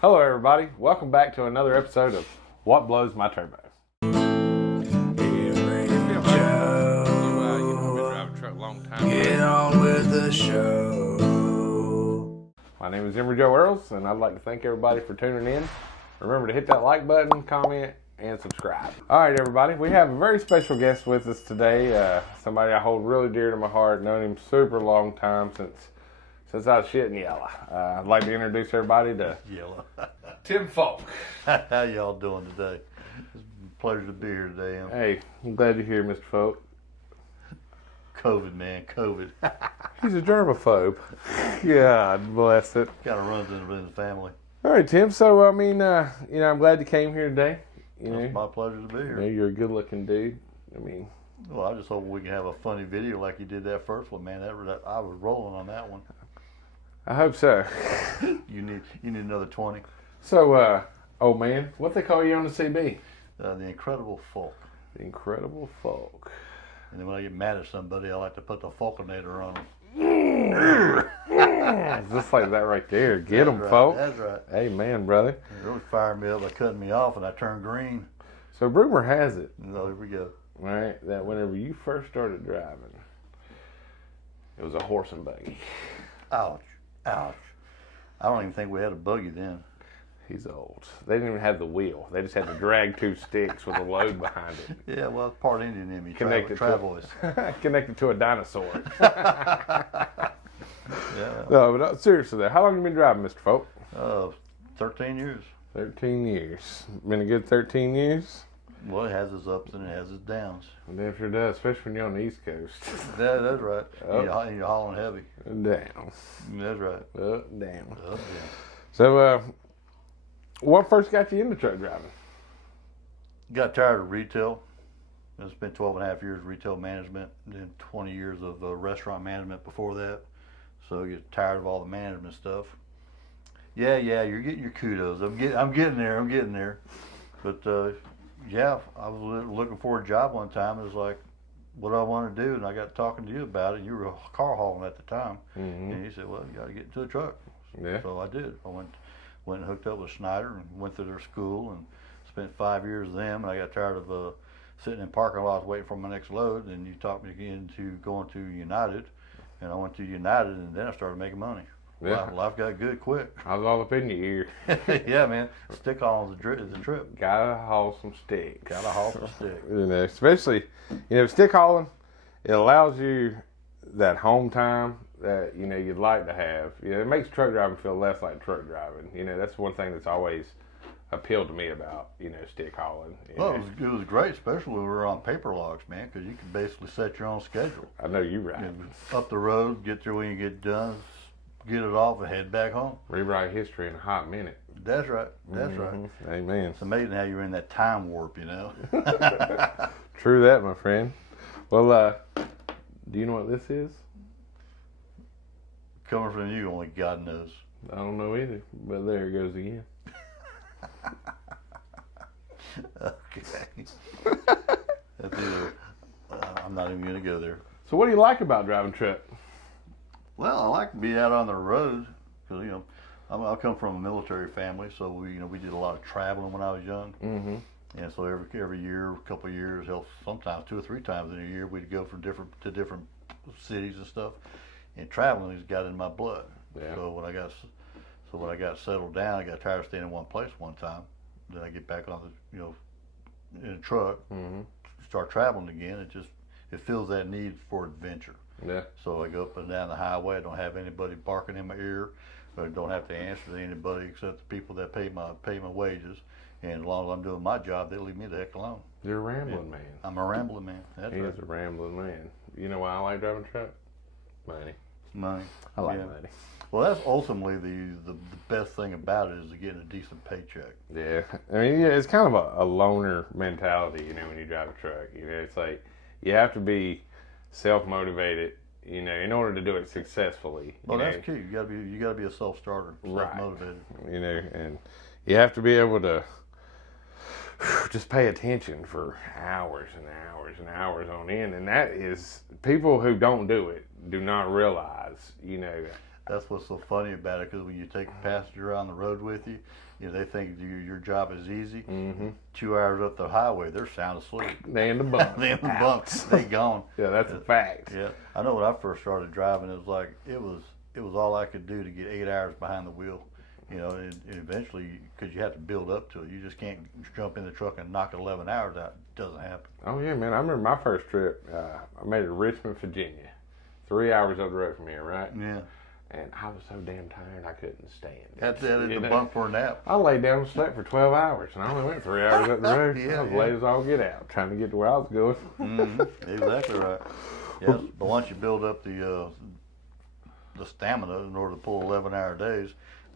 Hello everybody, welcome back to another episode of What Blows My Turbo. Get on with the show. My name is Emory Joe Earls, and I'd like to thank everybody for tuning in. Remember to hit that like button, comment, and subscribe. All right, everybody, we have a very special guest with us today. Somebody I hold really dear to my heart, known him super long time since I was shitting yellow. I'd like to introduce everybody to Yellow. Tim Fulk. How y'all doing today? It's a pleasure to be here today. Hey, I'm glad you're here, Mr. Fulk. COVID, man, COVID. He's a germaphobe. God bless it. Kind of runs in the family. All right, Tim. So, I mean, I'm glad you came here today. It's my pleasure to be here. You're a good-looking dude. I mean, well, I just hope we can have a funny video like you did that first one, man. That I was rolling on that one. I hope so. You need another 20. So, old man, what they call you on the CB? The Incredible Fulk. The Incredible Fulk. And then when I get mad at somebody, I like to put the Fulkinator on them. Just like that right there. Get them, right, Fulk. That's right. Amen, brother. It really fired me up by cutting me off, and I turned green. So, rumor has it, So here we go. right, that whenever you first started driving, it was a horse and buggy. Ouch. Ouch. I don't even think we had a buggy then. He's old. They didn't even have the wheel. They just had to drag two sticks with a load behind it. Yeah, well, it's part Indian in me. Connected connected to a dinosaur. Yeah. No, but seriously, though, how long have you been driving, Mr. Fulk? 13 years. 13 years. Been a good 13 years? Well, it has its ups and it has its downs. It sure does, especially when you're on the East Coast. That's right. Oh. You're hauling heavy. Down. That's right. Up, down. Up, So, what first got you into truck driving? Got tired of retail. I spent 12 and a half years retail management, then 20 years of restaurant management before that. So you get tired of all the management stuff. Yeah, you're getting your kudos. I'm getting there. But yeah, I was looking for a job one time. It was like, what do I want to do? And I got talking to you about it. You were car hauling at the time, and you said, well, you got to get into a truck. Yeah. So I did. I went and hooked up with Schneider and went to their school and spent 5 years with them. And I got tired of sitting in parking lots waiting for my next load. And you talked me into going to United, and I went to United, and then I started making money. Yeah. Life got good quick. I was all up in your ear. Yeah, man. Stick hauling is a trip. Gotta haul some sticks. Gotta haul some sticks. Especially, stick hauling, it allows you that home time that, you'd like to have. It makes truck driving feel less like truck driving. That's one thing that's always appealed to me about, stick hauling. Well, it was great, especially when we were on paper logs, man, because you could basically set your own schedule. I know you're right. Up the road, get there when you get done, get it off, and head back home. Rewrite history in a hot minute. That's right. That's right. Amen. It's amazing how you're in that time warp, True that, my friend. Well, do you know what this is? Coming from you, only God knows. I don't know either, but there it goes again. Okay. I'm not even going to go there. So what do you like about driving truck? Well, I like to be out on the road because, I come from a military family, so we did a lot of traveling when I was young. Mm-hmm. And so every year, a couple of years, hell, sometimes 2 or 3 times in a year, we'd go from different cities and stuff. And traveling has got in my blood. Yeah. So when I got settled down, I got tired of staying in one place one time. Then I get back on in a truck, start traveling again. It feels that need for adventure. Yeah. So I go up and down the highway. I don't have anybody barking in my ear. I don't have to answer to anybody except the people that pay my wages. And as long as I'm doing my job, they leave me the heck alone. You're a rambling man. I'm a rambling man. That's He right. is a rambling man. You know why I like driving truck? Money. Money. I like money. Well, that's ultimately the best thing about it is getting a decent paycheck. Yeah. I mean, it's kind of a loner mentality, when you drive a truck. It's like you have to be self-motivated, in order to do it successfully. Well, that's key. You gotta be a self-starter, self-motivated. Right. And you have to be able to just pay attention for hours and hours and hours on end. And that is, people who don't do it do not realize, That's what's so funny about it, because when you take a passenger on the road with you, they think your job is easy. 2 hours up the highway, they're sound asleep. They in the bunk. They in the bunk. They gone. Yeah, that's a fact. Yeah, I know when I first started driving, it was like it was all I could do to get 8 hours behind the wheel. And eventually, because you have to build up to it, you just can't jump in the truck and knock 11 hours out. It doesn't happen. Oh yeah, man. I remember my first trip. I made it to Richmond, Virginia. 3 hours up the road from here, right? Yeah. And I was so damn tired I couldn't stand. That's it, in the bunk for a nap. I laid down and slept for 12 hours, and I only went 3 hours up the road. I was late as all get out, trying to get to where I was going. Exactly right. Yes, but once you build up the stamina in order to pull 11-hour days,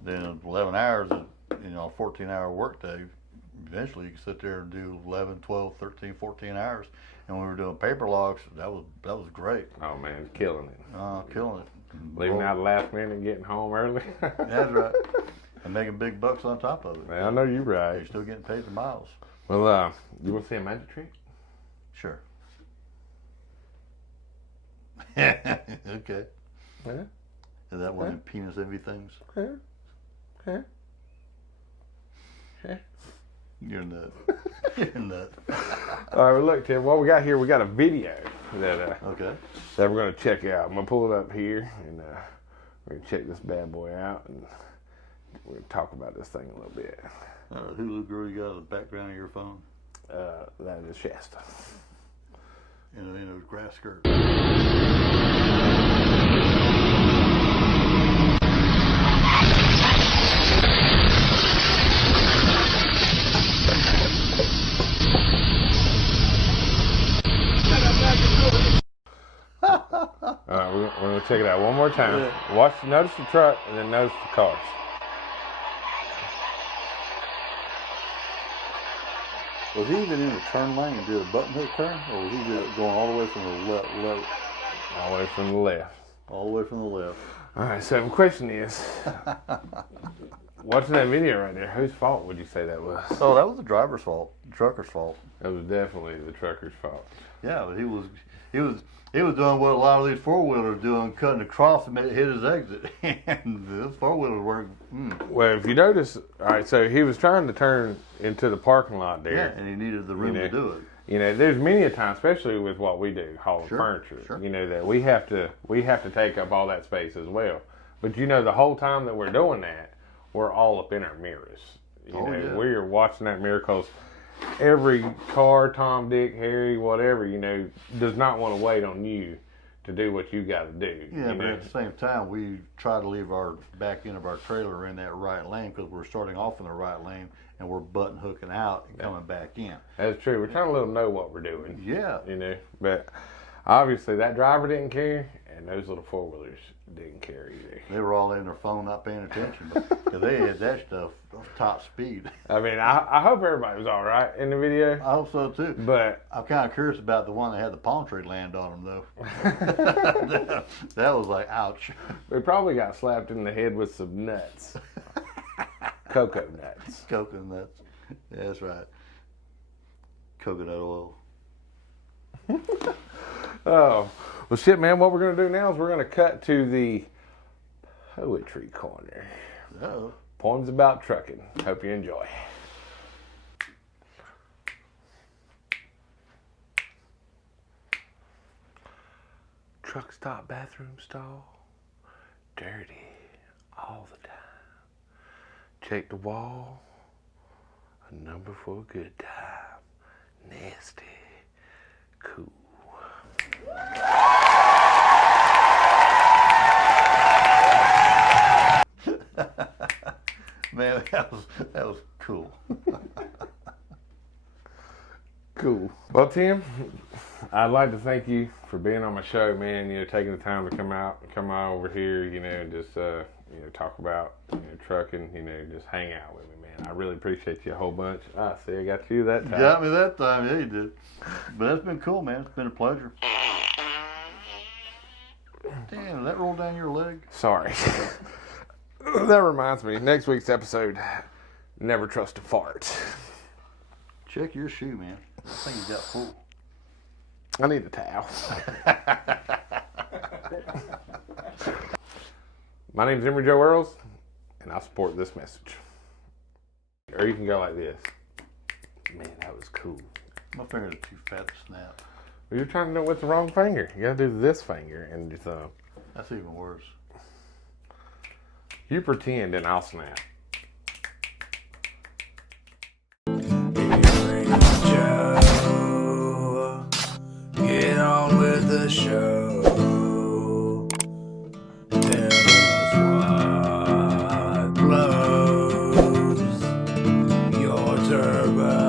then 11 hours is, a 14-hour work day. Eventually, you can sit there and do 11, 12, 13, 14 hours. And when we were doing paper logs, that was great. Oh man, killing it. Killing it. Leaving out last minute and getting home early. That's right. And making big bucks on top of it. Man, I know you're right. You're still getting paid the miles. Well, you want to see a magic trick? Sure. Okay. Yeah. Is that one of the penis envy things? Yeah. You're a nut. You're a nut. All right, well, look, Tim, what we got here, we got a video that we're going to check out. I'm going to pull it up here, and we're going to check this bad boy out, and we're going to talk about this thing a little bit. Hulu girl you got in the background of your phone? That is Shasta. In a grass skirt. Alright, we're going to check it out one more time. Yeah. Notice the truck, and then notice the cars. Was he even in the turn lane and did a button hook turn, or was he just going all the way from the left? All the way from the left. All the way from the left. Alright, so the question is, watching that video right there, whose fault would you say that was? Oh, that was the driver's fault, the trucker's fault. That was definitely the trucker's fault. Yeah, but he was doing what a lot of these four-wheelers doing, cutting across and hit his exit. And those four-wheelers weren't. Well, if you notice, all right, so he was trying to turn into the parking lot there. Yeah, and he needed the room to do it. There's many a time, especially with what we do, hauling furniture, that we have to take up all that space as well. But the whole time that we're doing that, we're all up in our mirrors. We're watching that mirror because every car, Tom, Dick, Harry, whatever, does not want to wait on you to do what you got to do. Yeah, but at the same time, we try to leave our back end of our trailer in that right lane because we're starting off in the right lane and we're button hooking out and coming back in. That's true. We're trying to let them know what we're doing. Yeah. But obviously that driver didn't care and those little four-wheelers didn't care either. They were all in their phone not paying attention, but they had that stuff top speed. I mean, I hope everybody was all right in the video. I hope so too. But I'm kind of curious about the one that had the palm tree land on them though. that was like, ouch. We probably got slapped in the head with some nuts. Cocoa nuts. Cocoa nuts. Yeah, that's right. Coconut oil. Oh, well, shit, man. What we're going to do now is we're going to cut to the poetry corner. Oh. Poems about trucking. Hope you enjoy. Truck stop bathroom stall. Dirty all the time. Check the wall. A number for a good time. Nasty. Cool. Man, that was cool. Cool. Well, Tim, I'd like to thank you for being on my show, man. Taking the time to come on over here, and just talk about trucking, just hang out with me, man. I really appreciate you a whole bunch. See, I got you that time. Got me that time, yeah, you did. But that's been cool, man. It's been a pleasure. Damn, did that roll down your leg? Sorry. That reminds me, next week's episode, never trust a fart. Check your shoe, man. That thing's got full. I need a towel. My name is Emory Joe Earls, and I support this message. Or you can go like this. Man, that was cool. My fingers are too fat to snap. Well, you're trying to do it with the wrong finger. You gotta do this finger and your thumb. That's even worse. You pretend and I'll snap. Emory Joe, get on with the show. Tell us what blows your turbo.